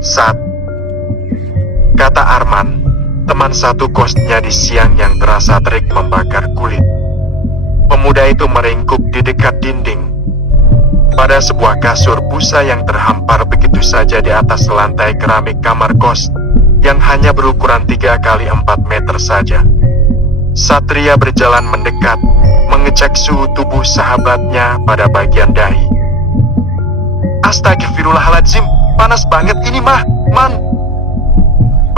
Sat, kata Arman, teman satu kosnya di siang yang terasa terik membakar kulit. Pemuda itu meringkuk di dekat dinding, pada sebuah kasur busa yang terhampar begitu saja di atas lantai keramik kamar kos yang hanya berukuran 3 kali 4 meter saja. Satria berjalan mendekat, mengecek suhu tubuh sahabatnya pada bagian dahi. Astagfirullahaladzim, panas banget ini mah, Man.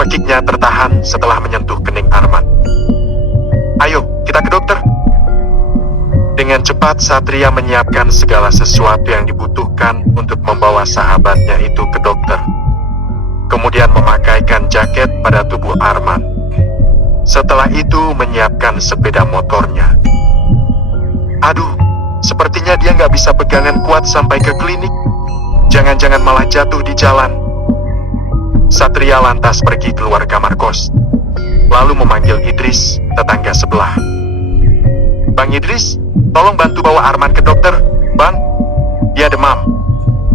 Pekiknya tertahan setelah menyentuh kening Arman. Ayo, kita ke dokter. Dengan cepat Satria menyiapkan segala sesuatu yang dibutuhkan untuk membawa sahabatnya itu ke dokter. Kemudian memakaikan jaket pada tubuh Arman. Setelah itu menyiapkan sepeda motornya. Aduh, sepertinya dia nggak bisa pegangan kuat sampai ke klinik. Jangan-jangan malah jatuh di jalan. Satria lantas pergi keluar kamar kos, lalu memanggil Idris, tetangga sebelah. Bang Idris, tolong bantu bawa Arman ke dokter. Bang, dia demam.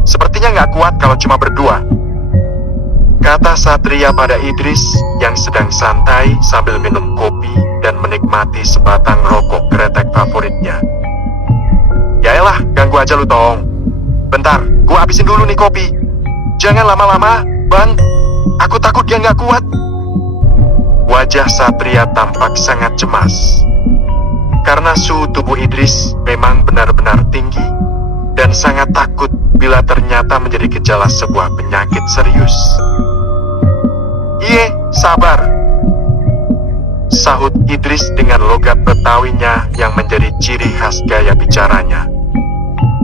Sepertinya nggak kuat kalau cuma berdua, kata Satria pada Idris yang sedang santai sambil minum kopi dan menikmati sebatang rokok kretek favoritnya. Yaelah, ganggu aja lu tong. Bentar, gua habisin dulu nih kopi. Jangan lama-lama, Bang. Aku takut dia nggak kuat. Wajah Satria tampak sangat cemas, karena suhu tubuh Idris memang benar-benar tinggi dan sangat takut bila ternyata menjadi gejala sebuah penyakit serius. Iye, sabar, sahut Idris dengan logat Betawinya yang menjadi ciri khas gaya bicaranya.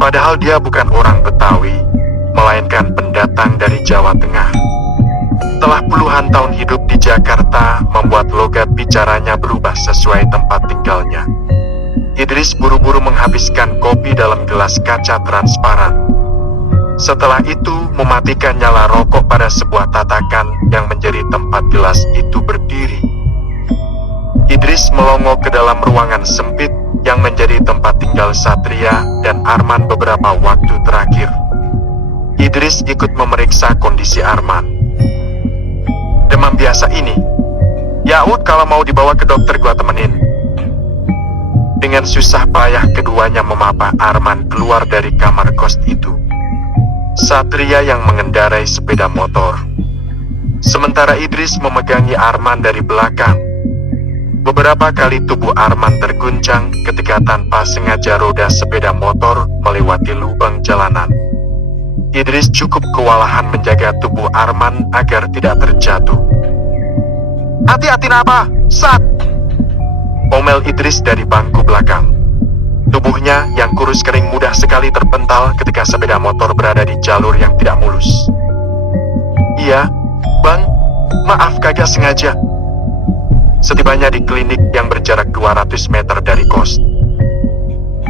Padahal dia bukan orang Betawi, melainkan pendatang dari Jawa Tengah. Telah puluhan tahun hidup di Jakarta membuat logat bicaranya berubah sesuai tempat tinggalnya. Idris buru-buru menghabiskan kopi dalam gelas kaca transparan. Setelah itu mematikan nyala rokok pada sebuah tatakan yang menjadi tempat gelas itu berdiri. Idris melongo ke dalam ruangan sempit yang menjadi tempat tinggal Satria dan Arman beberapa waktu terakhir. Idris ikut memeriksa kondisi Arman. Demam biasa ini. Yaud, kalau mau dibawa ke dokter gua temenin. Dengan susah payah keduanya memapah Arman keluar dari kamar kos itu. Satria yang mengendarai sepeda motor, sementara Idris memegangi Arman dari belakang. Beberapa kali tubuh Arman terguncang ketika tanpa sengaja roda sepeda motor melewati lubang jalanan. Idris cukup kewalahan menjaga tubuh Arman agar tidak terjatuh. Hati-hati napa, Sat! Omel Idris dari bangku belakang. Tubuhnya yang kurus kering mudah sekali terpental ketika sepeda motor berada di jalur yang tidak mulus. Iya, Bang, maaf kagak sengaja. Setibanya di klinik yang berjarak 200 meter dari kos.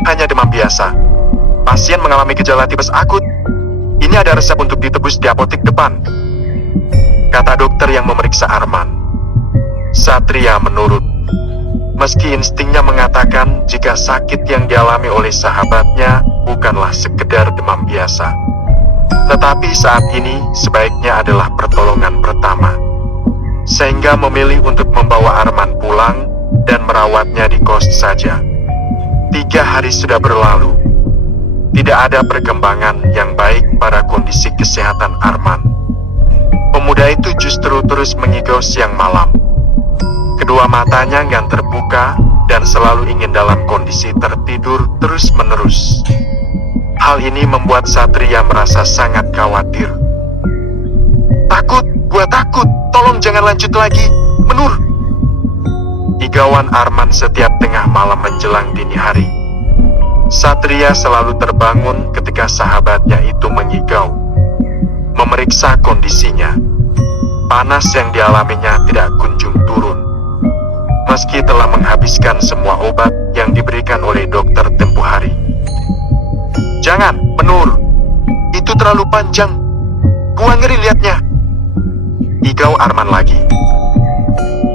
Hanya demam biasa. Pasien mengalami gejala tipes akut. Ini ada resep untuk ditebus di apotek depan, kata dokter yang memeriksa Arman. Satria menurut. Meski instingnya mengatakan jika sakit yang dialami oleh sahabatnya bukanlah sekedar demam biasa, tetapi saat ini sebaiknya adalah pertolongan pertama, sehingga memilih untuk membawa Arman pulang dan merawatnya di kos saja. 3 hari sudah berlalu. Tidak ada perkembangan yang baik pada kondisi kesehatan Arman. Pemuda itu justru terus mengigau siang malam. Kedua matanya enggan terbuka dan selalu ingin dalam kondisi tertidur terus-menerus. Hal ini membuat Satria merasa sangat khawatir. Takut, gua takut, tolong jangan lanjut lagi, Menur. Igauan Arman setiap tengah malam menjelang dini hari. Satria selalu terbangun ketika sahabatnya itu mengigau, memeriksa kondisinya. Panas yang dialaminya tidak kunjung turun, meski telah menghabiskan semua obat yang diberikan oleh dokter tempo hari. Jangan, Menur, itu terlalu panjang. Gua ngeri liatnya. Igau Arman lagi.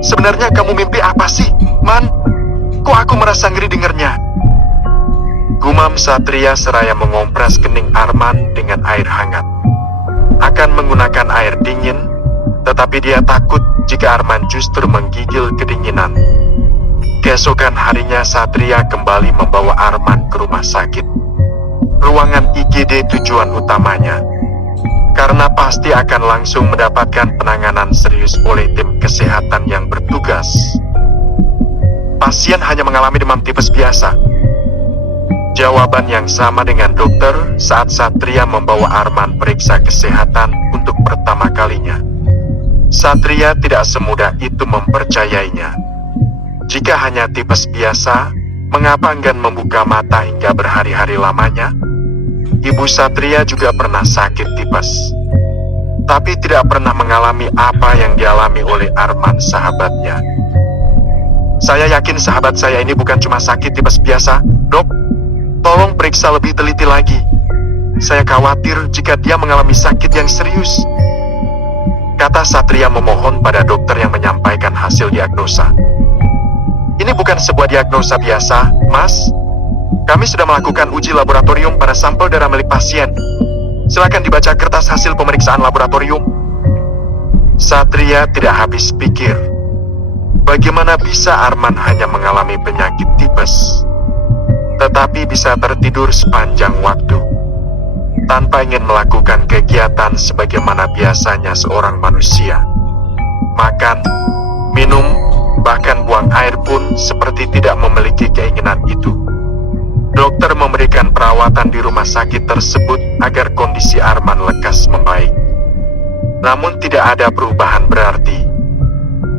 Sebenarnya kamu mimpi apa sih, Man? Kok aku merasa ngeri dengernya? Gumam Satria seraya mengompres kening Arman dengan air hangat. Akan akan menggunakan air dingin, tetapi dia takut jika Arman justru menggigil kedinginan. Keesokan harinya Satria kembali membawa Arman ke rumah sakit. Ruangan IGD tujuan utamanya, karena pasti akan langsung mendapatkan penanganan serius oleh tim kesehatan yang bertugas. Pasien hanya mengalami demam tipes biasa. Jawaban yang sama dengan dokter saat Satria membawa Arman periksa kesehatan untuk pertama kalinya. Satria tidak semudah itu mempercayainya. Jika hanya tipes biasa, mengapa enggan membuka mata hingga berhari-hari lamanya? Ibu Satria juga pernah sakit tipes, tapi tidak pernah mengalami apa yang dialami oleh Arman sahabatnya. Saya yakin sahabat saya ini bukan cuma sakit tipes biasa, dok. Tolong periksa lebih teliti lagi. Saya khawatir jika dia mengalami sakit yang serius, kata Satria memohon pada dokter yang menyampaikan hasil diagnosa. Ini bukan sebuah diagnosa biasa, Mas. Kami sudah melakukan uji laboratorium pada sampel darah milik pasien. Silakan dibaca kertas hasil pemeriksaan laboratorium. Satria tidak habis pikir. Bagaimana bisa Arman hanya mengalami penyakit tipes, tetapi bisa tertidur sepanjang waktu, tanpa ingin melakukan kegiatan sebagaimana biasanya seorang manusia. Makan, minum, bahkan buang air pun seperti tidak memiliki keinginan itu. Dokter memberikan perawatan di rumah sakit tersebut agar kondisi Arman lekas membaik. Namun tidak ada perubahan berarti.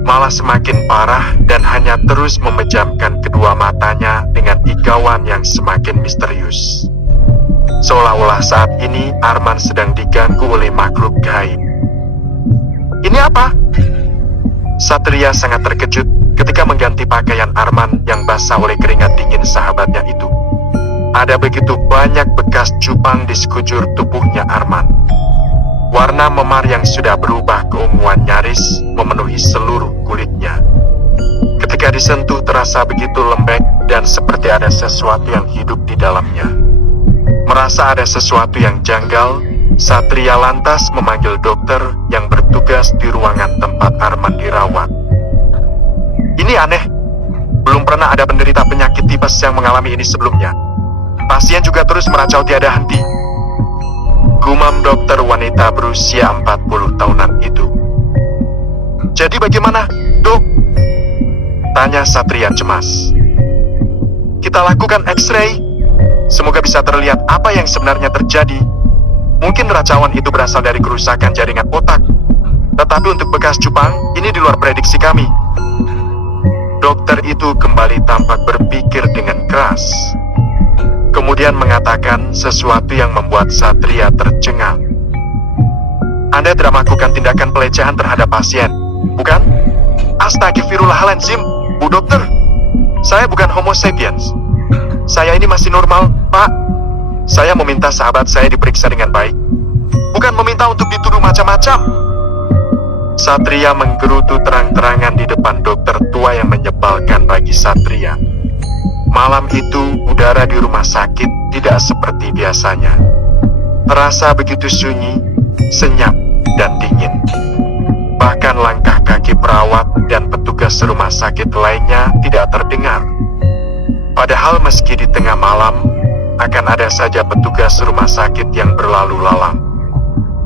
Malah semakin parah dan hanya terus memejamkan kedua matanya dengan ikauan yang semakin misterius. Seolah-olah saat ini Arman sedang diganggu oleh makhluk gaib. Ini apa? Satria sangat terkejut ketika mengganti pakaian Arman yang basah oleh keringat dingin sahabatnya itu. Ada begitu banyak bekas cupang di sekujur tubuhnya Arman. Warna memar yang sudah berubah keunguan nyaris memenuhi seluruh kulitnya. Ketika disentuh terasa begitu lembek dan seperti ada sesuatu yang hidup di dalamnya. Merasa ada sesuatu yang janggal, Satria lantas memanggil dokter yang bertugas di ruangan tempat Arman dirawat. Ini aneh, belum pernah ada penderita penyakit tipes yang mengalami ini sebelumnya. Pasien juga terus meracau tiada henti. Gumam dokter wanita berusia 40 tahunan itu. Jadi bagaimana, dok? Tanya Satria cemas. Kita lakukan X-ray. Semoga bisa terlihat apa yang sebenarnya terjadi. Mungkin racauan itu berasal dari kerusakan jaringan otak. Tetapi untuk bekas cupang, ini di luar prediksi kami. Dokter itu kembali tampak berpikir dengan keras. Kemudian mengatakan sesuatu yang membuat Satria tercengang. Anda tidak melakukan tindakan pelecehan terhadap pasien, bukan? Astagfirullahaladzim, Bu Dokter. Saya bukan Homo sapiens. Saya ini masih normal, Pak. Saya meminta sahabat saya diperiksa dengan baik, bukan meminta untuk dituduh macam-macam. Satria menggerutu terang-terangan di depan dokter tua yang menyebalkan bagi Satria. Malam itu, udara di rumah sakit tidak seperti biasanya. Terasa begitu sunyi, senyap, dan dingin. Bahkan langkah kaki perawat dan petugas rumah sakit lainnya tidak terdengar. Padahal meski di tengah malam, akan ada saja petugas rumah sakit yang berlalu lalang.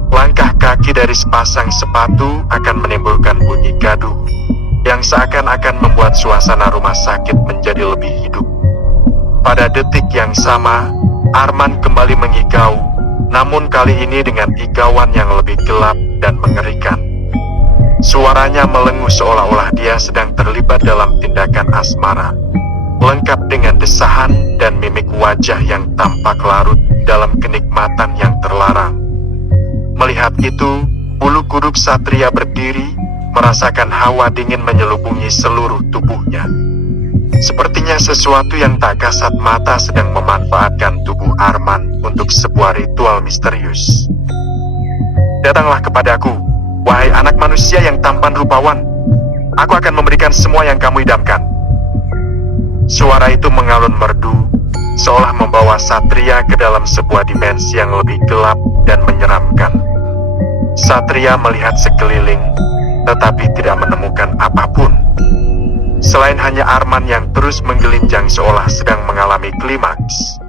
Langkah kaki dari sepasang sepatu akan menimbulkan bunyi gaduh, yang seakan-akan membuat suasana rumah sakit menjadi lebih hidup. Pada detik yang sama, Arman kembali mengigau, namun kali ini dengan igauan yang lebih gelap dan mengerikan. Suaranya melenguh seolah-olah dia sedang terlibat dalam tindakan asmara, lengkap dengan desahan dan mimik wajah yang tampak larut dalam kenikmatan yang terlarang. Melihat itu, bulu kuduk Satria berdiri, merasakan hawa dingin menyelubungi seluruh tubuhnya. Sepertinya sesuatu yang tak kasat mata sedang memanfaatkan tubuh Arman untuk sebuah ritual misterius. Datanglah kepadaku, wahai anak manusia yang tampan rupawan. Aku akan memberikan semua yang kamu idamkan. Suara itu mengalun merdu, seolah membawa Satria ke dalam sebuah dimensi yang lebih gelap dan menyeramkan. Satria melihat sekeliling, tetapi tidak menemukan apapun. Selain hanya Arman yang terus menggelinjang seolah sedang mengalami klimaks.